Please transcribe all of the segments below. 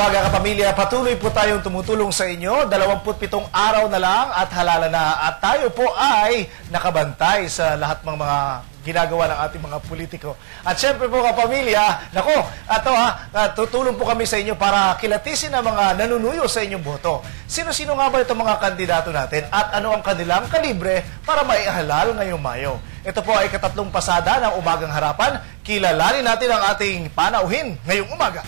umaga kapamilya, patuloy po tayong tumutulong sa inyo. 27 araw na lang at halala na. At tayo po ay nakabantay sa lahat ng mga ginagawa ng ating mga politiko. At syempre po kapamilya, nako, tutulong po kami sa inyo para kilatisin ang mga nanunuyo sa inyong boto. Sino-sino nga ba itong mga kandidato natin at ano ang kanilang kalibre para maihalal ngayong Mayo? Ito po ay katatlong pasada ng Umagang Harapan. Kilalanin natin ang ating panauhin ngayong umaga.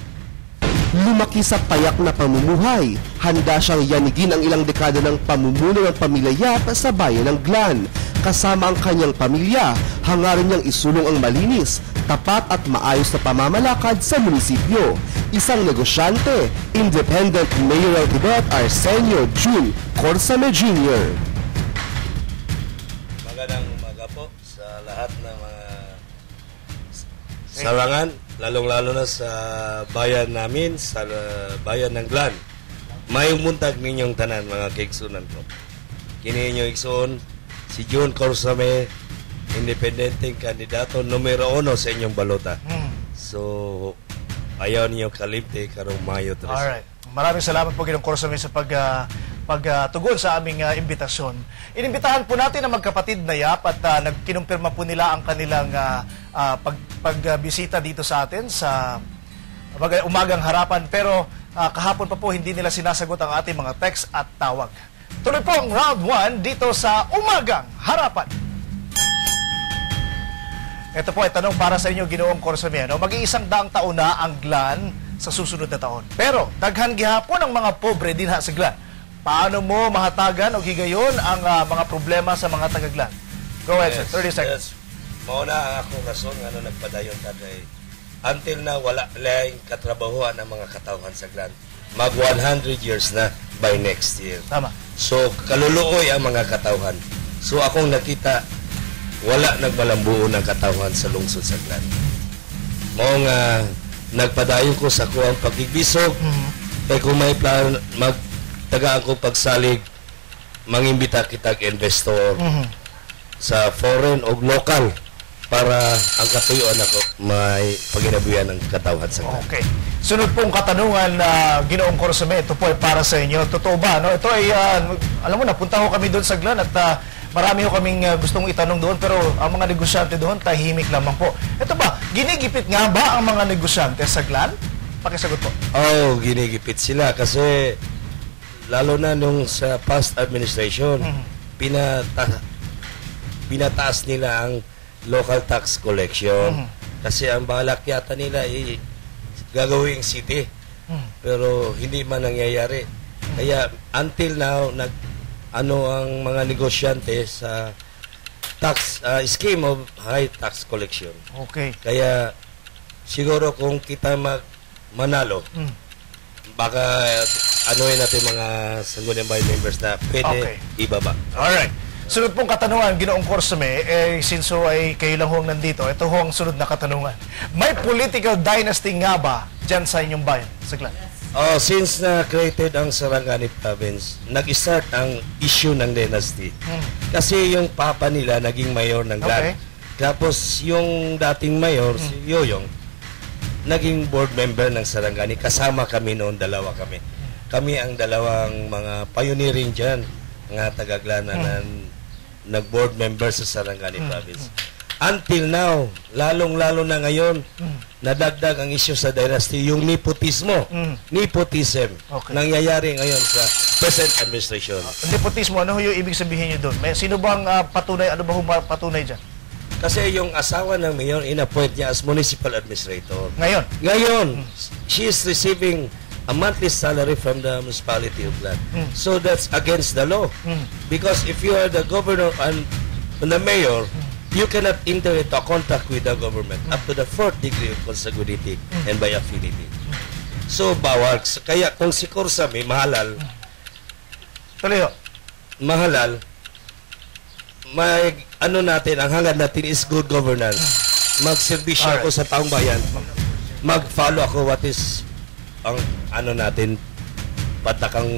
Lumaki sa payak na pamumuhay, handa siyang yanigin ang ilang dekada ng pamumuno ng pamilya Yap sa bayan ng Glan. Kasama ang kanyang pamilya, hangarin niyang isulong ang malinis, tapat at maayos na pamamalakad sa munisipyo. Isang negosyante, Independent Mayoral Cadet Arsenio June Corsame Jr. Magandang umaga po sa lahat ng mga sarangan, lalong-lalo na sa bayan namin, sa bayan ng Glan. May muntag ninyong tanan, mga kaigsunan ko. Kini ninyo igsoon, si June Corsame, independenteng kandidato numero 1 sa inyong balota. So, ayaw ninyo kalimte karong Mayo 3. Alright. Maraming salamat po Ginong Corsame sa pagtugon sa aming imbitasyon. Inimbitahan po natin ang magkapatid na Yap at nagkinumpirma po nila ang kanilang pagbisita dito sa atin sa Umagang Harapan. Pero kahapon pa po hindi nila sinasagot ang ating mga text at tawag. Tuloy po ang round 1 dito sa Umagang Harapan. Ito po ay tanong para sa inyo, Ginoong Corsame. Mag-iisang daang taon na ang Glan sa susunod na taon. Pero daghan gihapon ang mga pobre din sa Glan. Paano mo mahatagan o higayon ang mga problema sa mga taga-Glan? Go ahead, sir. 30 seconds. Mauna ang akong rason nga nagpadayon tagay. Until na wala lang katrabahoan ang mga katawhan sa Glan. Mag 100 years na by next year. Tama. So, kaluluoy ang mga katawhan. So, akong nakita, wala nagmalambuo ng katawhan sa lungsod sa Glan. Mao nga nagpadayon ko sa kuwang pagigbisog. Kaya kung may plan, magtagaan ko pagsalig, mangimbita kitag investor sa foreign o local para ang katuyuan ako may paginabuyan ng katawhan sa Glan. Okay. Sunod pong katanungan na Ginoong Corsame, ito po ay para sa inyo. Totoo ba? No? Ito ay, alam mo, napunta ko kami doon sa Glan at marami ko kaming gustong itanong doon, pero ang mga negosyante doon, tahimik lamang po. Ito ba, ginigipit nga ba ang mga negosyante sa Glan? Pakisagot po. Oh, ginigipit sila kasi lalo na nung sa past administration, pinataas nila ang local tax collection. Kasi ang balakyatan nila ay gagawing city. Pero hindi man nangyayari. Kaya until now, ano ang mga negosyante sa tax scheme of high tax collection. Okay. Kaya siguro kung kita manalo, baka anuhin natin mga Sangguniang Bayan members na pwede ibaba. Alright. Sunod pong katanungan, Ginoong Corsame, since ay kayo lang huwag nandito, ito ho ang sunod na katanungan. May political dynasty nga ba dyan sa inyong bayan, sa Glan? Since na-created ang Sarangani Province, nag-start ang issue ng dynasty. Kasi yung papa nila naging mayor ng Glan. Tapos yung dating mayor, si Yoyong, naging board member ng Sarangani. Kasama kami noon, dalawa kami. Kami ang dalawang mga pioneering dyan, nga taga-Glan na nag-board member sa Sarangani Province. Until now, lalong-lalo na ngayon, nadagdag ang issue sa dynasty, yung nepotismo. Nepotism. Nangyayari ngayon sa present administration. Nepotismo, ano yung ibig sabihin nyo doon? Sino bang patunay, ano ba patunay dyan? Kasi yung asawa ng mayor, inappoint niya as municipal administrator. Ngayon? Ngayon, she is receiving a monthly salary from the municipality of Glan. So that's against the law. Because if you are the governor and the mayor, you cannot enter into a contract with the government up to the 4th degree of consanguinity and by affinity. So bawal. Kaya kung si Corsame mahalal, may ano natin, ang hangad natin is good governance. Magserbisyo ako sa taong bayan. Mag-follow ako what is ang ano natin, patakang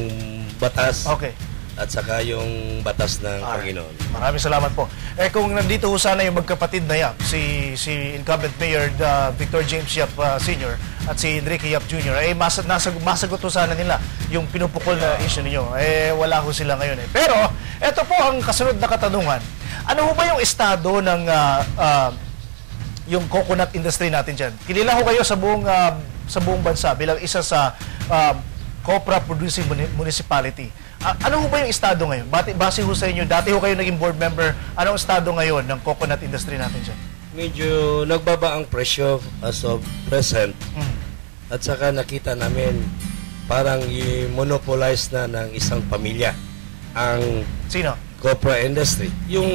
batas. At saka yung batas ng Panginoon. Maraming salamat po. Kung nandito ho sana yung magkapatid na Yap, si incumbent Mayor Victor James Yap Sr., at si Enrique Yap Jr. Masagot ho sana nila yung pinupukol na issue ninyo. Wala ho sila ngayon Pero, ito po ang kasunod na katanungan. Ano ho ba yung estado ng yung coconut industry natin dyan? Kilala ho kayo sa buong bansa bilang isa sa copra producing municipality. Ano ho ba yung estado ngayon? Base ho sa inyo, dati ho kayo naging board member, anong estado ngayon ng coconut industry natin dyan? Medyo nagbaba ang presyo as of present. At saka nakita namin parang i-monopolize na ng isang pamilya ang Sino? copra industry. Yung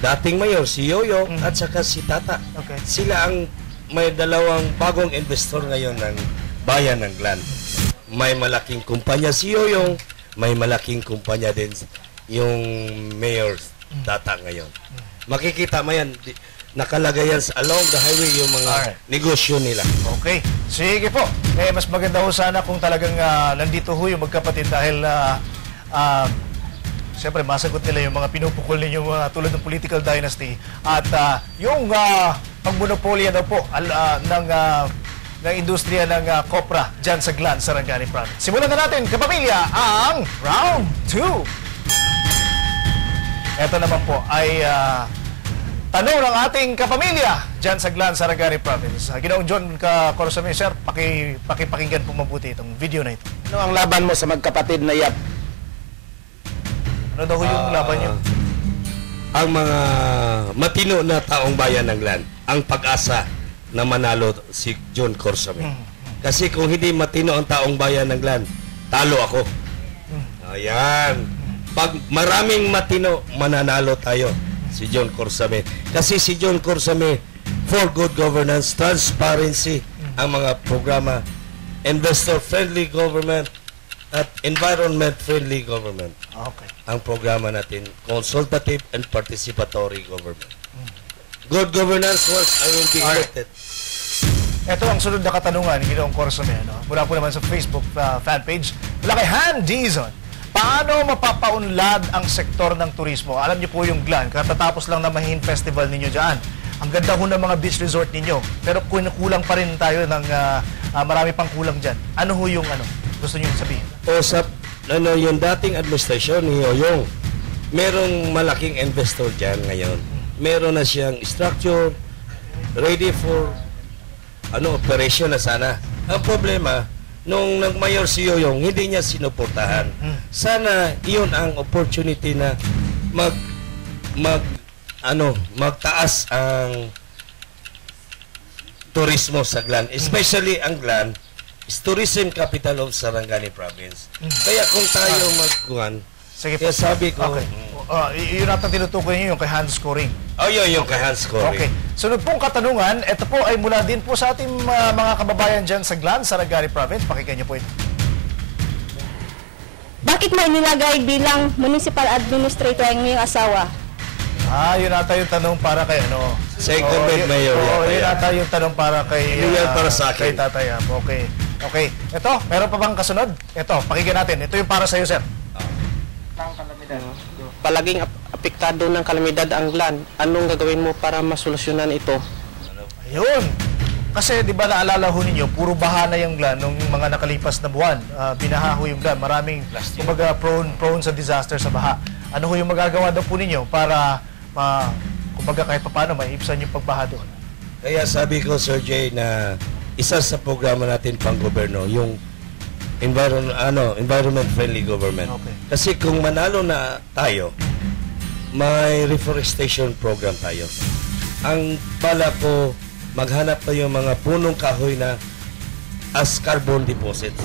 dating mayor, si Yoyong at saka si Tata. Okay. Sila ang may dalawang bagong investor ngayon ng bayan ng Glan. May malaking kumpanya si Yoyong, may malaking kumpanya din yung mayor Tata ngayon. Makikita mo yan, nakalagay yan along the highway yung mga negosyo nila. Okay. Sige po. Mas maganda ho sana kung talagang nandito ho yung magkapatid dahil siyempre masagot nila yung mga pinupukol ninyo tulad ng political dynasty at yung pagmonopolya daw po ng industriya ng copra dyan sa Glan, Sarangani Province. Simulan na natin, kapamilya, ang round 2. Ito naman po ay tanong ng ating kapamilya dyan sa Glan, Sarangani Province. Ginoong John Corsame, sir, pakipakinggan po mabuti itong video na ito. Ano ang laban mo sa magkapatid na Yap? Ano daw yung laban nyo? Ang mga matino na taong bayan ng Glan, ang pag-asa na manalo si John Corsame. Kasi kung hindi matino ang taong bayan ng Glan, talo ako. Ayan. Pag maraming matino, mananalo tayo si John Corsame. Kasi si John Corsame, for good governance, transparency, ang mga programa, investor-friendly government, at environment-friendly government. Okay. Ang programa natin, consultative and participatory government. Good governance once I will be elected. Ito ang sunod na katanungan ni Ginoong Corsame. Mula po naman sa Facebook fan page. Mula kay Han Dizon. Paano mapapaunlad ang sektor ng turismo? Alam niyo po yung Glan, katatapos lang na Mahin Festival ninyo dyan. Ang ganda ho ng mga beach resort ninyo. Pero kulang pa rin tayo ng marami pang kulang dyan. Ano ho yung gusto niyo sabihin? O sa yung dating administrasyon ni Yoyong, merong malaking investor dyan ngayon. Meron na siyang structure ready for operation na sana. Ang problema, nung nag-mayor si Yoyong, hindi niya sinuportahan. Sana iyon ang opportunity na magtaas ang turismo sa Glan. Especially ang Glan is tourism capital of Sarangani Province. Kaya kung tayo Sige po. kaya sabi ko, Okay. Yun natin tinutukoy niyo yung kay Hans Coring. yung kay Hans Coring. Okay. Sunod pong katanungan, ito po ay mula din po sa ating mga kababayan dyan sa Glan, Sarangani Province. Pakinggan niyo po ito. Bakit mo inilagay bilang municipal administrator ang iyong asawa? Yun ata yung tanong para kay Second mayor. Yun ata yung tanong para kay Yun para sa akin. Kay Tatay Yap. Okay. Okay. Ito, meron pa bang kasunod? Ito, pakinggan natin. Ito yung para sa iyo, sir. Palaging apektado ng kalamidad ang Glan. Anong gagawin mo para masolusyonan ito? Ayun. Kasi di ba naalala ho ninyo, puro baha na yung Glan nung mga nakalipas na buwan. Binaha ho yung Glan. Maraming kumbaga prone sa disaster sa baha. Ano ho yung magagawa daw po ninyo para kumbaga kahit paano maiibsan yung pagbaha doon? Kaya sabi ko, Sir Jay, na isa sa programa natin pang gobyerno, yung environment-friendly government. Okay. Kasi kung manalo na tayo, may reforestation program tayo. Ang bala ko, maghanap tayo mga punong kahoy na as carbon deposits.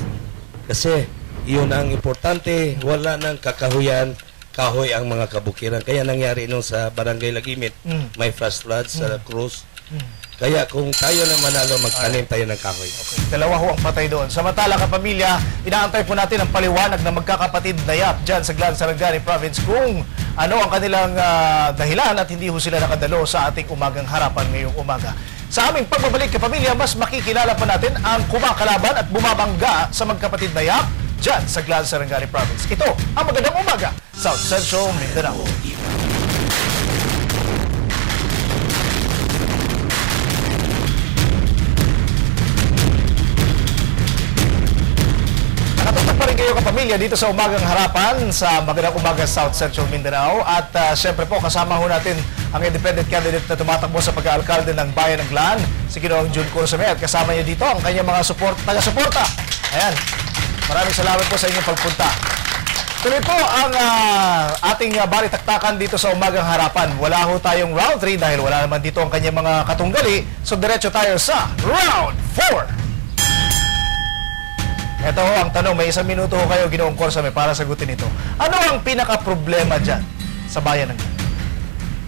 Kasi yun ang importante, wala nang kakahuyan, kahoy ang mga kabukiran. Kaya nangyari nung sa Barangay Lagimit, may flash flood sa Cruz. Kaya kung tayo na manalo, magtanim tayo ng kahoy. Okay. Dalawa ho ang patay doon. Samantala, kapamilya, inaantay po natin ang paliwanag ng magkakapatid na Yap dyan sa Glan, Sarangani Province kung ano ang kanilang dahilan at hindi ho sila nakadalo sa ating umagang harapan ngayong umaga. Sa aming pagbabalik, kapamilya, mas makikilala pa natin ang kumakalaban at bumabangga sa magkapatid na Yap dyan sa Glan, Sarangani Province. Ito ang Magandang Umaga, South Central Mindanao. kayo kapamilya dito sa Umagang Harapan sa Magandang Umaga South Central Mindanao. At syempre po kasama ho natin ang independent candidate na tumatakbo sa pag-aalkalde ng Bayan ng Glan, si Ginoong Jun Corsame. At kasama niyo dito ang kanyang mga taga-suporta. Ayan, maraming salamat po sa inyong pagpunta. Tuloy po ang ating balitaktakan dito sa Umagang Harapan. Wala ho tayong round 3 dahil wala naman dito ang kanyang mga katunggali. So diretso tayo sa round 4. Ito ho ang tanong, may 1 minuto ho kayo, Ginoong Corsame, para sagutin ito. Ano ang pinaka-problema dyan sa bayan ng Glan?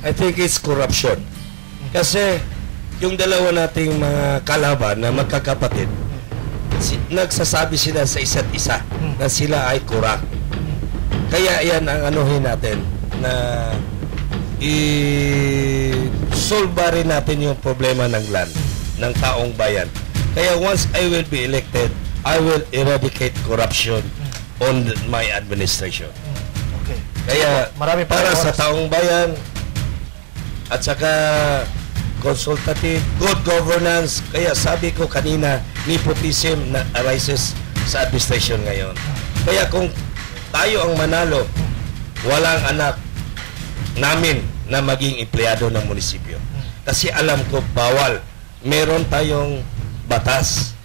I think it's corruption. Kasi yung dalawa nating mga kalaban na magkakapatid, nagsasabi sila sa isa't isa na sila ay corrupt. Kaya yan ang anuhin natin na i-solve rin natin yung problema ng Glan, ng taong bayan. Kaya once I will be elected, I will eradicate corruption on my administration. Okay. Kaya Marami pa para oras. sa taong bayan at saka consultative, good governance. Kaya sabi ko kanina, nepotism na arises sa administration ngayon. Kaya kung tayo ang manalo, walang anak namin na maging empleyado ng munisipyo. Kasi alam ko bawal. Meron tayong batas.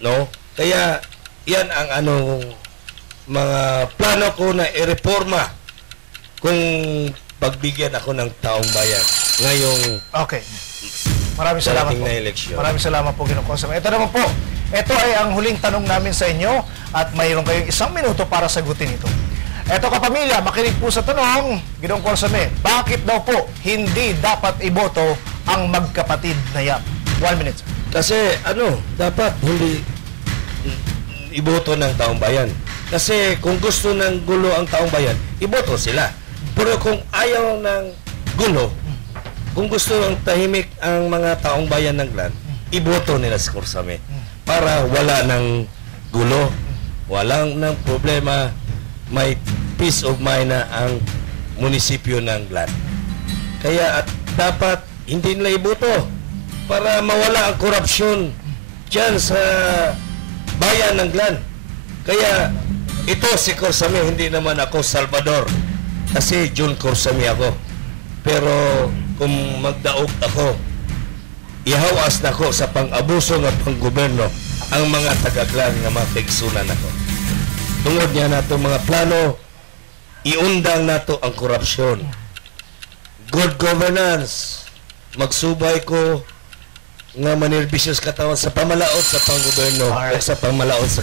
No? Kaya yan ang mga plano ko na i-reforma kung pagbigyan ako ng taong bayan ngayong Okay. Maraming salamat darating po. na eleksyon. Maraming salamat po, Ginoong Corsame. Ito naman po, ito ay ang huling tanong namin sa inyo at mayroon kayong 1 minuto para sagutin ito. Ito kapamilya, makinig po sa tanong, Ginoong Corsame, bakit daw po hindi dapat iboto ang magkapatid na yan? 1 minute. Kasi dapat hindi iboto ng taong bayan. Kasi kung gusto ng gulo ang taong bayan, iboto sila. Pero kung ayaw ng gulo, kung gusto ng tahimik ang mga taong bayan ng Glan, iboto nila si Corsame para wala ng gulo, walang ng problema, may peace of mind na ang munisipyo ng Glan. Kaya dapat hindi nila iboto para mawala ang korupsyon dyan sa bayan ng Glan. Kaya ito si Corsame, hindi naman ako Salvador. Kasi Jun Corsame ako. Pero kung magdaog ako, ihawas na ko sa pang-abuso ng pang-goberno ang mga taga-Glan na mapigsunan ako. Tungod niya na itong mga plano, iundang na to ang korupsyon. Good governance. Magsubay ko nga manirbisyos katawan sa pamalaot sa panggoberno o sa pamalaot sa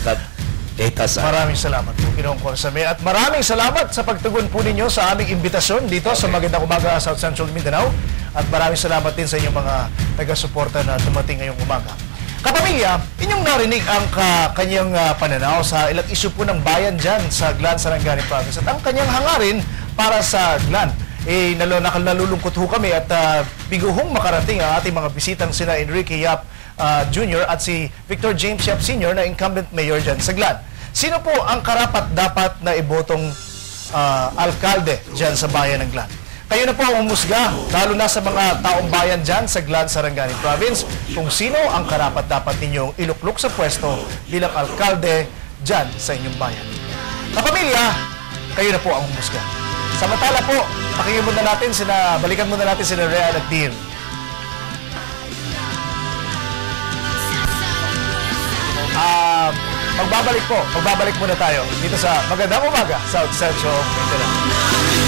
kaitasan. Maraming salamat po, Ginoong Corsame. At maraming salamat sa pagtugon po ninyo sa aming imbitasyon dito sa Magandang Umaga South Central Mindanao. At maraming salamat din sa inyong mga taga-suporta na dumating ngayong umaga. Kapamilya, inyong narinig ang kanyang pananaw sa ilang isyu po ng bayan dyan sa Glan, Sarangani Province. At ang kanyang hangarin para sa Glan. Nalulungkot ho kami at biguhong makarating ang ating mga bisitang sina Enrique Yap Jr. at si Victor James Yap Sr. na incumbent mayor dyan sa Glan. Sino po ang karapat-dapat na ibotong alkalde dyan sa bayan ng Glan? Kayo na po ang umusga, lalo na sa mga taong bayan dyan sa Glan, Sarangani Province, kung sino ang karapat-dapat ninyong iluklok sa pwesto bilang alkalde dyan sa inyong bayan. Kapamilya, kayo na po ang umusga. Samantala po, balikan muna natin sina Real at Dean. Magbabalik muna tayo dito sa Magandang Umaga South Central Mindanao.